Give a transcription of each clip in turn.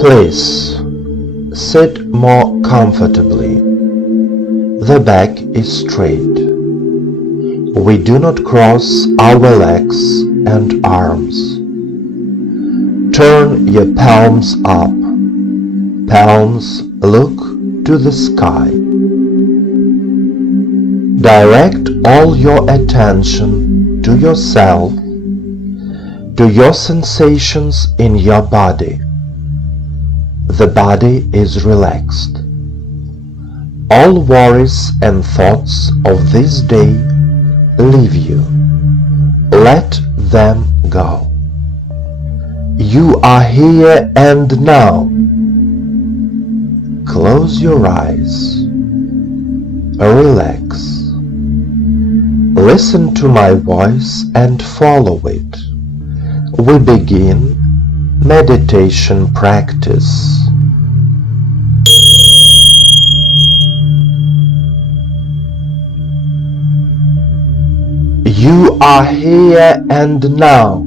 Please sit more comfortably. The back is straight. We do not cross our legs and arms. Turn your palms up. Palms look to the sky. Direct all your attention to yourself, to your sensations in your body. The body is relaxed. All worries and thoughts of this day leave you. Let them go. You are here and now. Close your eyes. Relax. Listen to my voice and follow it. We begin meditation practice. You are here and now.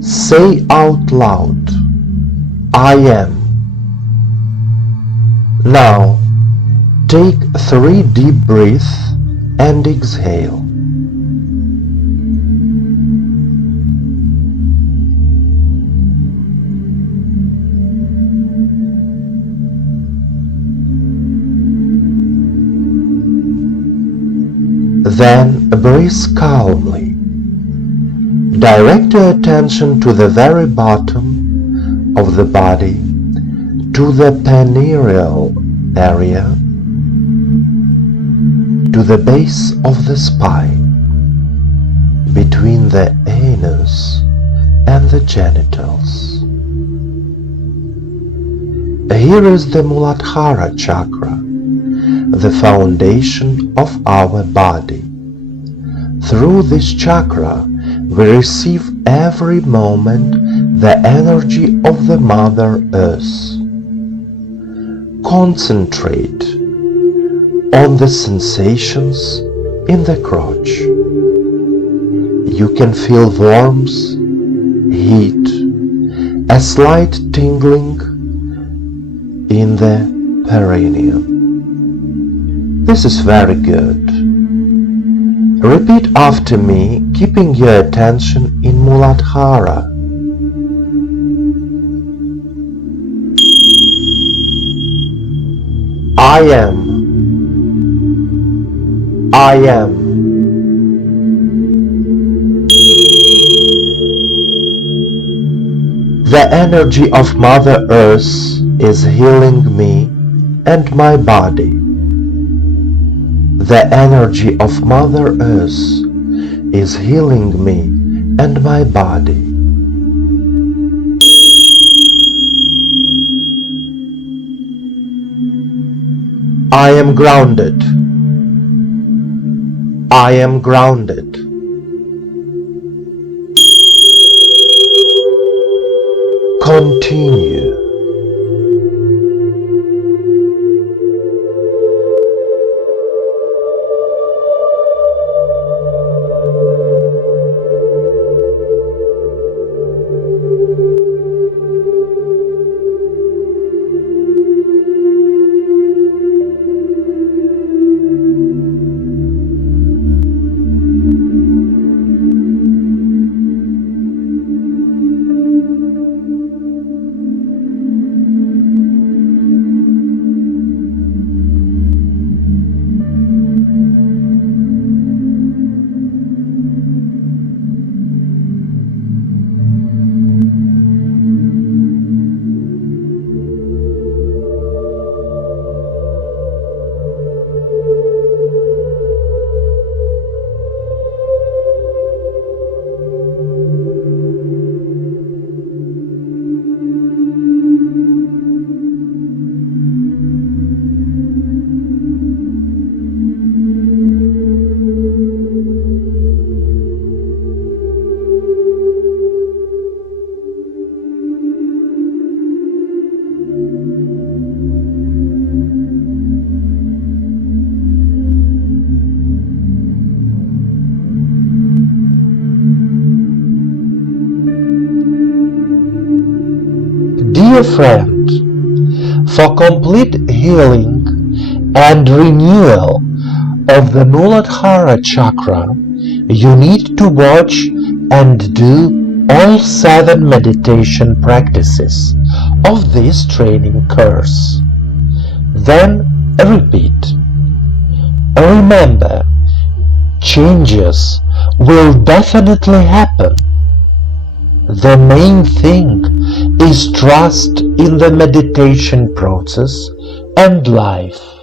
Say out loud, I am. Now, take 3 deep breaths and exhale. Then breathe calmly. Direct your attention to the very bottom of the body, to the perineal area, to the base of the spine, between the anus and the genitals. Here is the Muladhara Chakra, the foundation of our body. Through this chakra, we receive every moment the energy of the Mother Earth. Concentrate on the sensations in the crotch. You can feel warmth, heat, a slight tingling in the perineum. This is very good. Repeat after me, keeping your attention in Muladhara. I am. I am. The energy of Mother Earth is healing me and my body. The energy of Mother Earth is healing me and my body. I am grounded. I am grounded. Continue. Dear friend, for complete healing and renewal of the Muladhara Chakra, you need to watch and do all 7 meditation practices of this training course. Then repeat. Remember, changes will definitely happen. The main thing is trust in the meditation process and life.